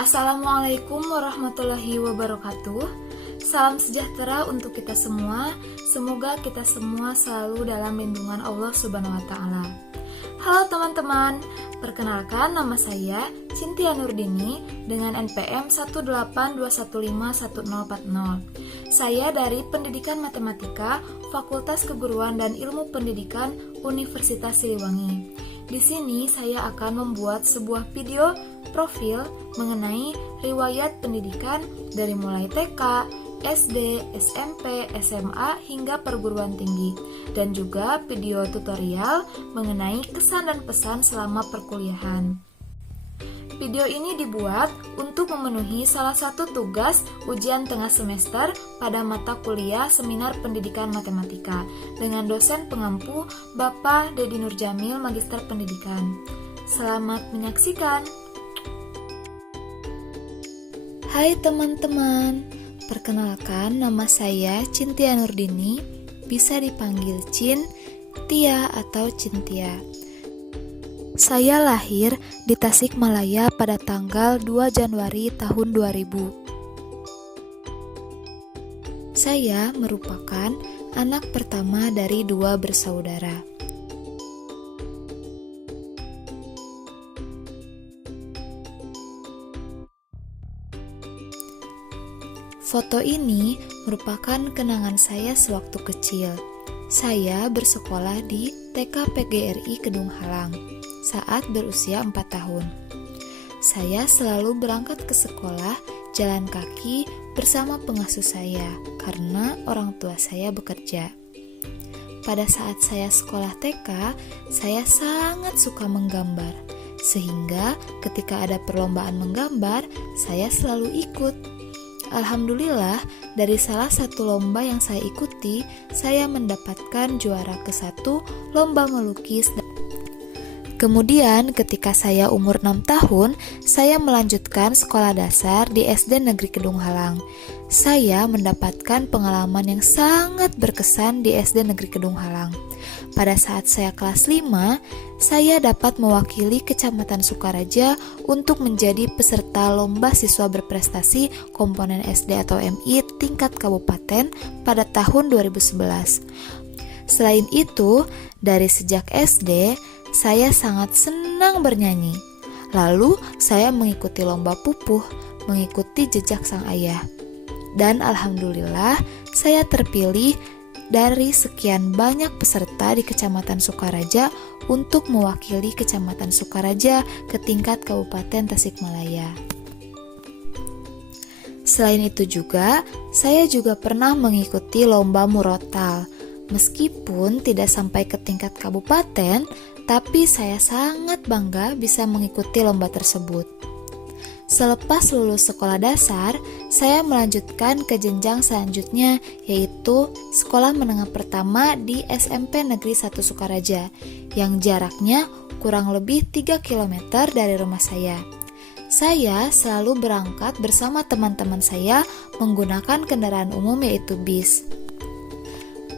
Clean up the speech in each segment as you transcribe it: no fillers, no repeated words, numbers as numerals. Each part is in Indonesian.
Assalamualaikum warahmatullahi wabarakatuh. Salam sejahtera untuk kita semua. Semoga kita semua selalu dalam lindungan Allah Subhanahu wa taala. Halo teman-teman, perkenalkan nama saya Cynthia Nurdini dengan NPM 182151040. Saya dari Pendidikan Matematika, Fakultas Keguruan dan Ilmu Pendidikan Universitas Siliwangi. Di sini saya akan membuat sebuah video profil mengenai riwayat pendidikan dari mulai TK, SD, SMP, SMA hingga perguruan tinggi, dan juga video tutorial mengenai kesan dan pesan selama perkuliahan. Video ini dibuat untuk memenuhi salah satu tugas ujian tengah semester pada mata kuliah Seminar Pendidikan Matematika dengan dosen pengampu Bapak Dedi Nurjamil, Magister Pendidikan. Selamat menyaksikan. Hai teman-teman, perkenalkan nama saya Cynthia Nurdini, bisa dipanggil Cin, Tia atau Cynthia. Saya lahir di Tasikmalaya pada tanggal 2 Januari tahun 2000. Saya merupakan anak pertama dari 2 bersaudara. Foto ini merupakan kenangan saya sewaktu kecil. Saya bersekolah di TK PGRI Kedung Halang saat berusia 4 tahun. Saya selalu berangkat ke sekolah jalan kaki bersama pengasuh saya karena orang tua saya bekerja. Pada saat saya sekolah TK, saya sangat suka menggambar, sehingga ketika ada perlombaan menggambar, saya selalu ikut. Alhamdulillah, dari salah satu lomba yang saya ikuti, saya mendapatkan juara ke-1 lomba melukis. Kemudian ketika saya umur 6 tahun, saya melanjutkan sekolah dasar di SD Negeri Kedung Halang. Saya mendapatkan pengalaman yang sangat berkesan di SD Negeri Kedung Halang. Pada saat saya kelas 5, saya dapat mewakili Kecamatan Sukaraja untuk menjadi peserta lomba siswa berprestasi komponen SD atau MI tingkat kabupaten pada tahun 2011. Selain itu, dari sejak SD, saya sangat senang bernyanyi. Lalu saya mengikuti lomba pupuh, mengikuti jejak sang ayah. Dan alhamdulillah saya terpilih dari sekian banyak peserta di Kecamatan Sukaraja untuk mewakili Kecamatan Sukaraja ke tingkat Kabupaten Tasikmalaya. Selain itu juga, saya juga pernah mengikuti lomba murotal. Meskipun tidak sampai ke tingkat kabupaten, tapi saya sangat bangga bisa mengikuti lomba tersebut. Selepas lulus sekolah dasar, saya melanjutkan ke jenjang selanjutnya, yaitu sekolah menengah pertama di SMP Negeri 1 Sukaraja, yang jaraknya kurang lebih 3 km dari rumah saya. Saya selalu berangkat bersama teman-teman saya menggunakan kendaraan umum yaitu bis.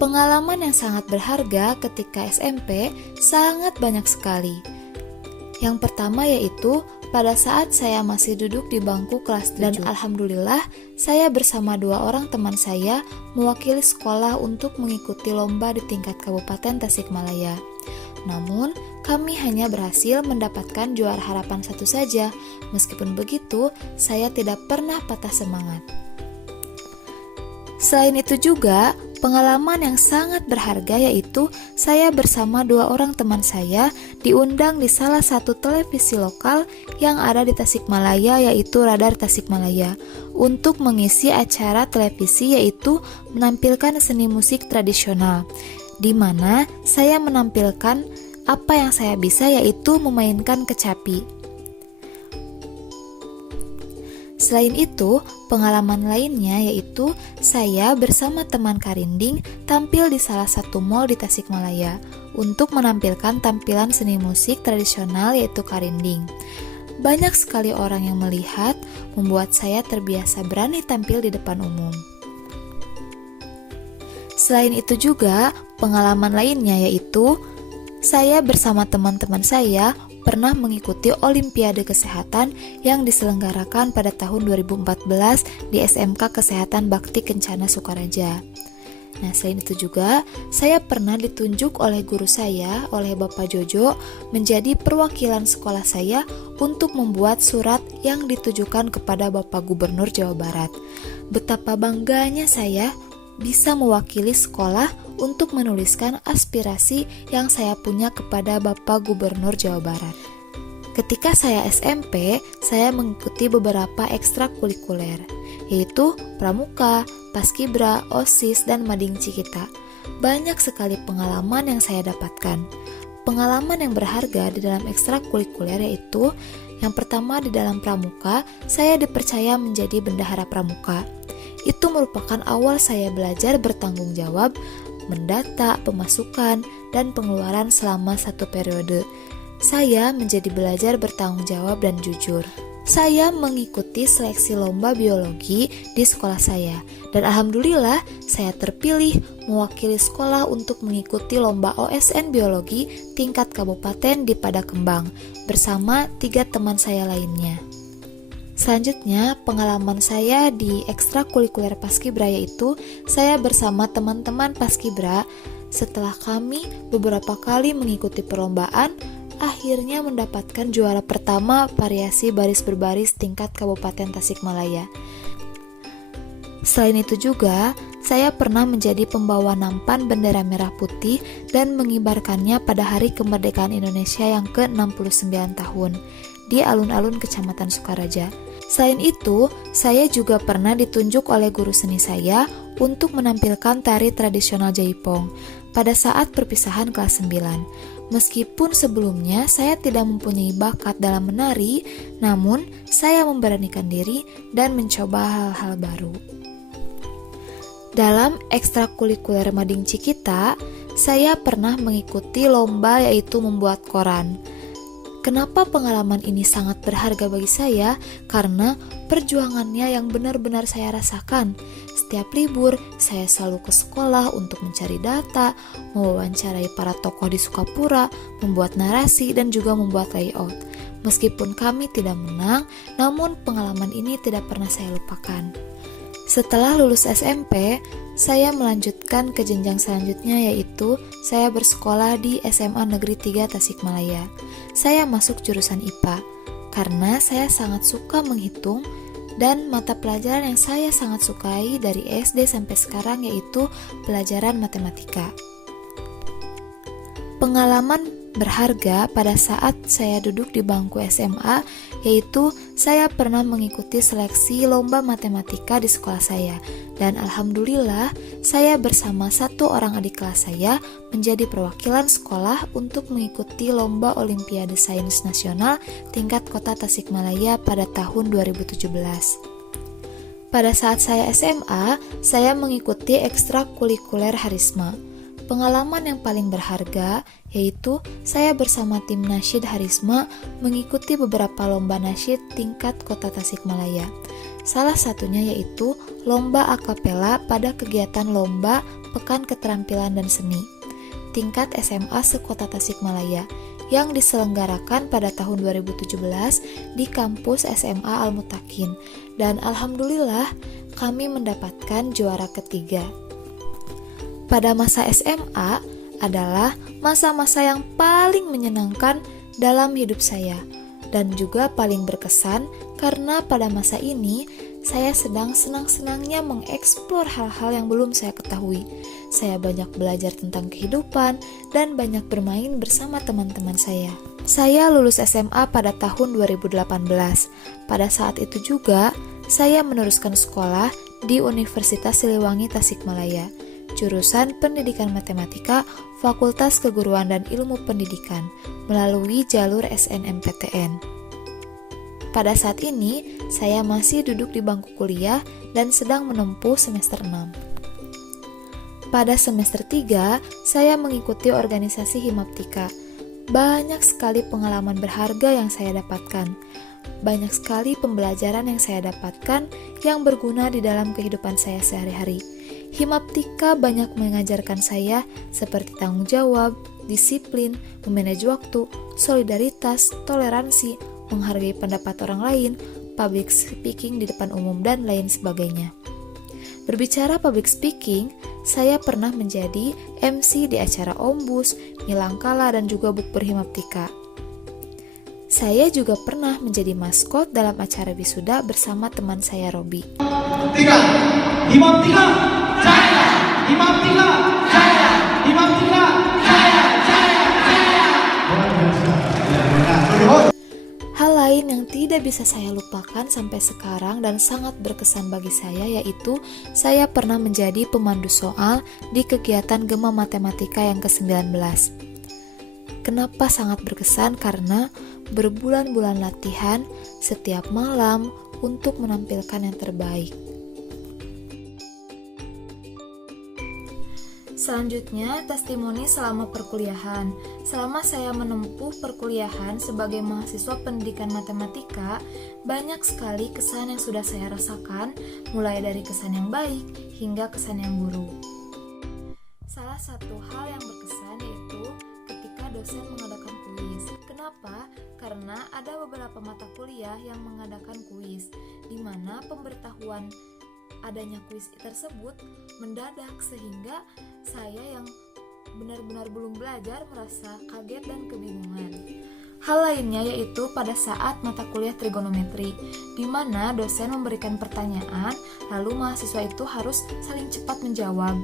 Pengalaman yang sangat berharga ketika SMP sangat banyak sekali. Yang pertama yaitu pada saat saya masih duduk di bangku kelas 7. Dan alhamdulillah saya bersama 2 orang teman saya mewakili sekolah untuk mengikuti lomba di tingkat Kabupaten Tasikmalaya. Namun kami hanya berhasil mendapatkan juara harapan 1 saja. Meskipun begitu, saya tidak pernah patah semangat. Selain itu juga, pengalaman yang sangat berharga yaitu saya bersama 2 orang teman saya diundang di salah satu televisi lokal yang ada di Tasikmalaya yaitu Radar Tasikmalaya untuk mengisi acara televisi yaitu menampilkan seni musik tradisional, di mana saya menampilkan apa yang saya bisa yaitu memainkan kecapi. Selain itu, pengalaman lainnya yaitu saya bersama teman Karinding tampil di salah satu mall di Tasikmalaya untuk menampilkan tampilan seni musik tradisional yaitu Karinding. Banyak sekali orang yang melihat, membuat saya terbiasa berani tampil di depan umum. Selain itu juga, pengalaman lainnya yaitu saya bersama teman-teman saya pernah mengikuti Olimpiade Kesehatan yang diselenggarakan pada tahun 2014 di SMK Kesehatan Bakti Kencana Sukaraja. Nah, selain itu juga, saya pernah ditunjuk oleh guru saya, oleh Bapak Jojo, menjadi perwakilan sekolah saya untuk membuat surat yang ditujukan kepada Bapak Gubernur Jawa Barat. Betapa bangganya saya bisa mewakili sekolah untuk menuliskan aspirasi yang saya punya kepada Bapak Gubernur Jawa Barat. Ketika saya SMP, saya mengikuti beberapa ekstrakurikuler, yaitu Pramuka, Paskibra, OSIS, dan Mading Cikita. Banyak sekali pengalaman yang saya dapatkan. Pengalaman yang berharga di dalam ekstrakurikuler yaitu, yang pertama di dalam Pramuka, saya dipercaya menjadi bendahara Pramuka. Itu merupakan awal saya belajar bertanggung jawab, mendata, pemasukan, dan pengeluaran selama satu periode. Saya menjadi belajar bertanggung jawab dan jujur. Saya mengikuti seleksi lomba biologi di sekolah saya, dan alhamdulillah saya terpilih mewakili sekolah untuk mengikuti lomba OSN biologi tingkat kabupaten di Padakembang bersama 3 teman saya lainnya. Selanjutnya, pengalaman saya di ekstrakurikuler Paskibra yaitu saya bersama teman-teman Paskibra. Setelah kami beberapa kali mengikuti perlombaan, akhirnya mendapatkan juara pertama variasi baris berbaris tingkat Kabupaten Tasikmalaya. Selain itu juga, saya pernah menjadi pembawa nampan bendera merah putih dan mengibarkannya pada Hari Kemerdekaan Indonesia yang ke-69 tahun di alun-alun Kecamatan Sukaraja. Selain itu, saya juga pernah ditunjuk oleh guru seni saya untuk menampilkan tari tradisional Jaipong pada saat perpisahan kelas 9. Meskipun sebelumnya saya tidak mempunyai bakat dalam menari, namun saya memberanikan diri dan mencoba hal-hal baru. Dalam ekstrakurikuler Mading Cikita, saya pernah mengikuti lomba yaitu membuat koran. Kenapa pengalaman ini sangat berharga bagi saya? Karena perjuangannya yang benar-benar saya rasakan. Setiap libur, saya selalu ke sekolah untuk mencari data, mewawancarai para tokoh di Sukapura, membuat narasi, dan juga membuat layout. Meskipun kami tidak menang, namun pengalaman ini tidak pernah saya lupakan. Setelah lulus SMP, saya melanjutkan ke jenjang selanjutnya yaitu saya bersekolah di SMA Negeri 3 Tasikmalaya. Saya masuk jurusan IPA karena saya sangat suka menghitung dan mata pelajaran yang saya sangat sukai dari SD sampai sekarang yaitu pelajaran matematika. Pengalaman berharga pada saat saya duduk di bangku SMA yaitu saya pernah mengikuti seleksi lomba matematika di sekolah saya dan alhamdulillah saya bersama 1 orang adik kelas saya menjadi perwakilan sekolah untuk mengikuti lomba Olimpiade Sains Nasional tingkat Kota Tasikmalaya pada tahun 2017. Pada saat saya SMA, saya mengikuti ekstrakurikuler Harisma. Pengalaman yang paling berharga yaitu saya bersama tim nasyid Harisma mengikuti beberapa lomba nasyid tingkat Kota Tasikmalaya. Salah satunya yaitu lomba akapela pada kegiatan lomba Pekan Keterampilan dan Seni tingkat SMA se-Kota Tasikmalaya yang diselenggarakan pada tahun 2017 di kampus SMA Al-Mutakin dan alhamdulillah kami mendapatkan juara ketiga. Pada masa SMA adalah masa-masa yang paling menyenangkan dalam hidup saya dan juga paling berkesan karena pada masa ini saya sedang senang-senangnya mengeksplor hal-hal yang belum saya ketahui. Saya banyak belajar tentang kehidupan dan banyak bermain bersama teman-teman saya. Saya lulus SMA pada tahun 2018. Pada saat itu juga saya meneruskan sekolah di Universitas Siliwangi Tasikmalaya. Jurusan Pendidikan Matematika, Fakultas Keguruan dan Ilmu Pendidikan, melalui jalur SNMPTN. Pada saat ini, saya masih duduk di bangku kuliah dan sedang menempuh semester 6. Pada semester 3, saya mengikuti organisasi Himaptika. Banyak sekali pengalaman berharga yang saya dapatkan. Banyak sekali pembelajaran yang saya dapatkan yang berguna di dalam kehidupan saya sehari-hari. Himaptika banyak mengajarkan saya seperti tanggung jawab, disiplin, memanage waktu, solidaritas, toleransi, menghargai pendapat orang lain, public speaking di depan umum, dan lain sebagainya. Berbicara public speaking, saya pernah menjadi MC di acara Ombus, Milangkala, dan juga Bukber Himaptika. Saya juga pernah menjadi maskot dalam acara wisuda bersama teman saya Robi. Himaptika, jaya! Himaptika, jaya! Himaptika, jaya! Jaya! Jaya! Hal lain yang tidak bisa saya lupakan sampai sekarang dan sangat berkesan bagi saya yaitu saya pernah menjadi pemandu soal di kegiatan Gema Matematika yang ke-19. Kenapa sangat berkesan? Karena berbulan-bulan latihan setiap malam untuk menampilkan yang terbaik. Selanjutnya, testimoni selama perkuliahan. Selama saya menempuh perkuliahan sebagai mahasiswa pendidikan matematika, banyak sekali kesan yang sudah saya rasakan, mulai dari kesan yang baik hingga kesan yang buruk. Salah satu hal yang berkesan yaitu ketika dosen mengadakan kuis. Kenapa? Karena ada beberapa mata kuliah yang mengadakan kuis, di mana pemberitahuan adanya kuis tersebut mendadak sehingga saya yang benar-benar belum belajar merasa kaget dan kebingungan. Hal lainnya yaitu pada saat mata kuliah trigonometri, di mana dosen memberikan pertanyaan, lalu mahasiswa itu harus saling cepat menjawab.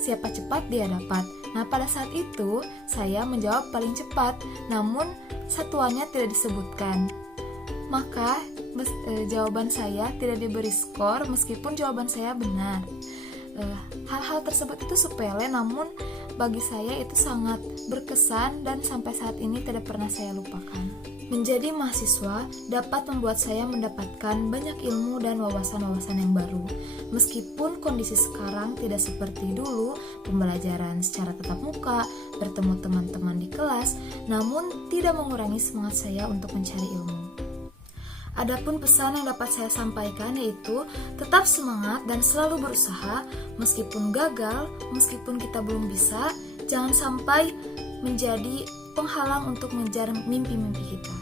Siapa cepat dia dapat. Nah, pada saat itu saya menjawab paling cepat, namun satuannya tidak disebutkan. Maka jawaban saya tidak diberi skor meskipun jawaban saya benar. Hal-hal tersebut itu sepele, namun bagi saya itu sangat berkesan dan sampai saat ini tidak pernah saya lupakan. Menjadi mahasiswa dapat membuat saya mendapatkan banyak ilmu dan wawasan-wawasan yang baru. Meskipun kondisi sekarang tidak seperti dulu, pembelajaran secara tatap muka, bertemu teman-teman di kelas, namun tidak mengurangi semangat saya untuk mencari ilmu. Adapun pesan yang dapat saya sampaikan yaitu tetap semangat dan selalu berusaha meskipun gagal, meskipun kita belum bisa, jangan sampai menjadi penghalang untuk mengejar mimpi-mimpi kita.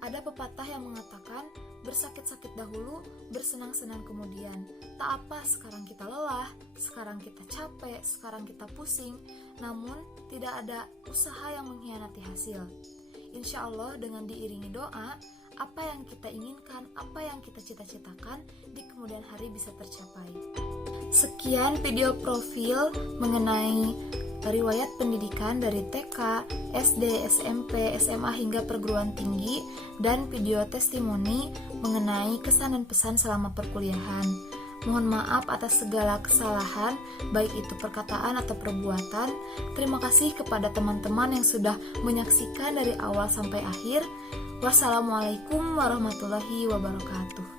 Ada pepatah yang mengatakan, bersakit-sakit dahulu, bersenang-senang kemudian. Tak apa sekarang kita lelah, sekarang kita capek, sekarang kita pusing, namun tidak ada usaha yang mengkhianati hasil. Insya Allah dengan diiringi doa, apa yang kita inginkan, apa yang kita cita-citakan di kemudian hari bisa tercapai. Sekian video profil mengenai riwayat pendidikan dari TK, SD, SMP, SMA hingga perguruan tinggi, dan video testimoni mengenai kesan dan pesan selama perkuliahan. Mohon maaf atas segala kesalahan, baik itu perkataan atau perbuatan. Terima kasih kepada teman-teman yang sudah menyaksikan dari awal sampai akhir. Wassalamualaikum warahmatullahi wabarakatuh.